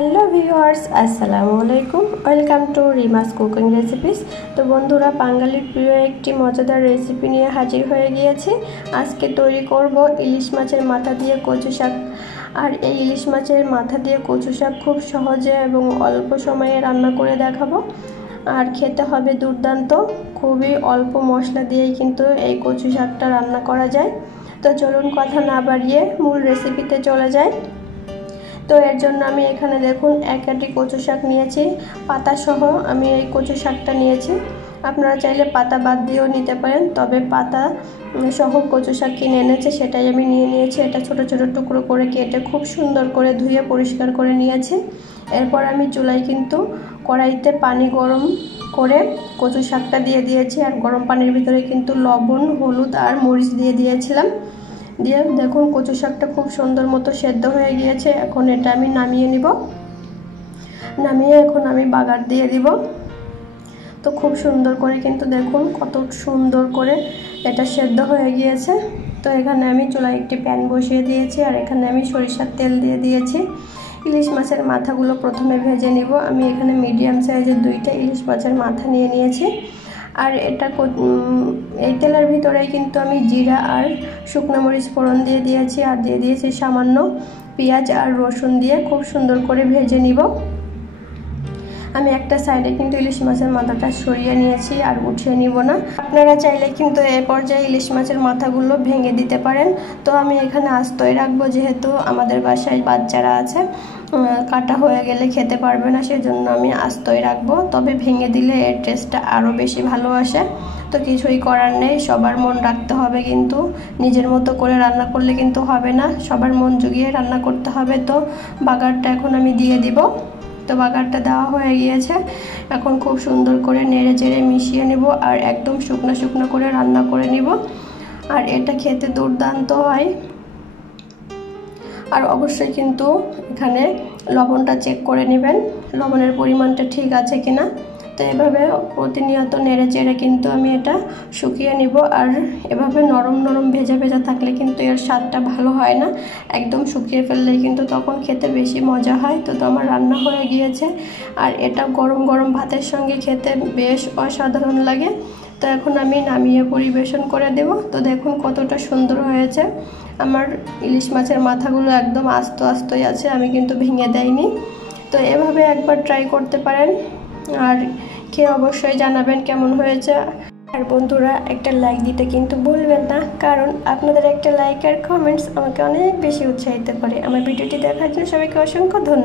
Hello viewers, আসসালামু আলাইকুম। Welcome to রিমাস cooking recipes. তো বন্ধুরা, বাঙালির প্রিয় একটি মজাদার রেসিপি নিয়ে হাজির হয়ে গিয়েছি। আজকে তৈরি করব ইলিশ মাছের মাথা দিয়ে কচু শাক। আর এই ইলিশ মাছের মাথা দিয়ে কচু শাক খুব সহজে এবং অল্প সময়ে রান্না করে দেখাবো। আর খেতে হবে দুর্দান্ত। খুবই অল্প মশলা দিয়েই কিন্তু এই কচু শাকটা রান্না করা যায়। তো চলুন কথা না বাড়িয়ে মূল রেসিপিতে চলে যাই। তো এর জন্য আমি এখানে দেখুন এক আটি কচু শাক নিয়েছি, পাতা সহ আমি এই কচু শাকটা নিয়েছি। আপনারা চাইলে পাতা বাদ দিয়েও নিতে পারেন, তবে পাতা সহ কচু শাক কিনে এনেছে সেটাই আমি নিয়ে নিয়েছি। এটা ছোট ছোট টুকরো করে কেটে খুব সুন্দর করে ধুয়ে পরিষ্কার করে নিয়েছি। এরপর আমি চুলায় কিন্তু কড়াইতে পানি গরম করে কচু শাকটা দিয়ে দিয়েছি। আর গরম পানির ভিতরে কিন্তু লবণ, হলুদ আর মরিচ দিয়ে দিয়েছিলাম। দিয়ে দেখুন কচু শাকটা খুব সুন্দর মতো সেদ্ধ হয়ে গিয়েছে। এখন এটা আমি নামিয়ে নিব। নামিয়ে এখন আমি বাগার দিয়ে দিব। তো খুব সুন্দর করে কিন্তু দেখুন কত সুন্দর করে এটা সেদ্ধ হয়ে গিয়েছে। তো এখানে আমি চুলায় একটি প্যান বসিয়ে দিয়েছি, আর এখানে আমি সরিষার তেল দিয়ে দিয়েছি। ইলিশ মাছের মাথাগুলো প্রথমে ভেজে নিব। আমি এখানে মিডিয়াম সাইজের 2টা ইলিশ মাছের মাথা নিয়ে নিয়েছি। আর এটা এই তেলের ভিতরেই কিন্তু আমি জিরা আর শুকনো মরিচ ফোড়ন দিয়ে দিয়েছি, আর দিয়ে দিয়েছি সামান্য পেঁয়াজ আর রসুন দিয়ে খুব সুন্দর করে ভেজে নিব। আমি একটা সাইডে কিন্তু ইলিশ মাছের মাথাটা সরিয়ে নিয়েছি, আর উঠিয়ে নিব না। আপনারা চাইলে কিন্তু এই পর্যায়ে ইলিশ মাছের মাথাগুলো ভেঙে দিতে পারেন। তো আমি এখানে আস্তই রাখবো, যেহেতু আমাদের বাসায় বাচ্চারা আছে, কাটা হয়ে গেলে খেতে পারবে না, সেজন্য আমি আস্তই রাখবো। তবে ভেঙে দিলে এর টেস্টটা আরও বেশি ভালো আসে। তো কিছুই করার নেই, সবার মন রাখতে হবে, কিন্তু নিজের মতো করে রান্না করলে কিন্তু হবে না, সবার মন জুগিয়ে রান্না করতে হবে। তো বাগারটা এখন আমি দিয়ে দিব। তো বাগারটা দেওয়া হয়ে গিয়েছে। এখন খুব সুন্দর করে নেড়ে চেড়ে মিশিয়ে নেব, আর একদম শুকনো শুকনো করে রান্না করে নিব। আর এটা খেতে দুর্দান্ত হয়। আর অবশ্যই কিন্তু এখানে লবণটা চেক করে নেবেন, লবণের পরিমাণটা ঠিক আছে কিনা। তো এভাবে প্রতিনিয়ত নেড়ে চেড়ে কিন্তু আমি এটা শুকিয়ে নিব। আর এভাবে নরম নরম ভেজা ভেজা থাকলে কিন্তু এর স্বাদটা ভালো হয় না। একদম শুকিয়ে ফেললেই কিন্তু তখন খেতে বেশি মজা হয়। তো আমার রান্না হয়ে গিয়েছে, আর এটা গরম গরম ভাতের সঙ্গে খেতে বেশ অসাধারণ লাগে। তো এখন আমি নামিয়ে পরিবেশন করে দেব। তো দেখুন কতটা সুন্দর হয়েছে। আমার ইলিশ মাছের মাথাগুলো একদম আস্ত আস্তই আছে, আমি কিন্তু ভেঙে দেইনি। তো এভাবে একবার ট্রাই করতে পারেন, আর খেয়ে অবশ্যই জানাবেন কেমন হয়েছে। আর বন্ধুরা, একটা লাইক দিতে কিন্তু ভুলবেন না, কারণ আপনাদের একটা লাইক আর কমেন্টস আমাকে অনেক বেশি উৎসাহিত করে। আমার ভিডিওটি দেখার জন্য সবাইকে অসংখ্য ধন্যবাদ।